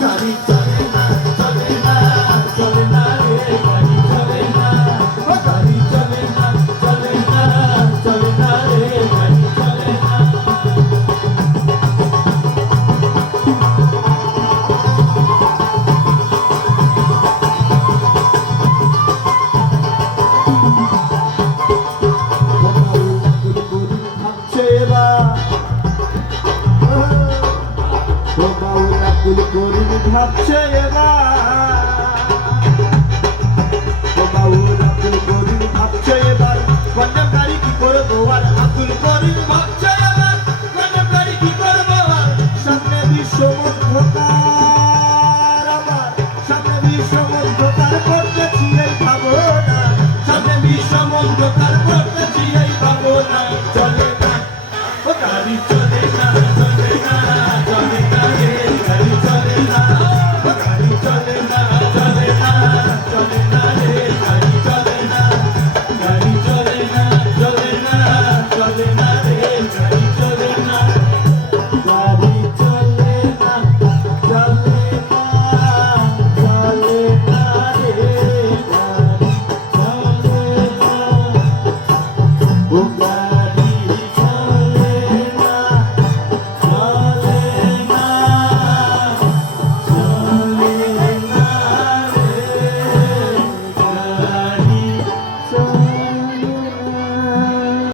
গাড়ি চলে না চলে না চলে না রে গাড়ি চলে না গাড়ি চলে না চলে না চলে না রে গাড়ি চলে না আব্দুল করিম ভাবছে আব্দুল করিম ভাবছে এবার কন্যাম গাড়ি কি করবো আর আব্দুল করিম ভাবছে এবার কন্যাম গাড়ি কি করবো আর সামনে বিশ্ব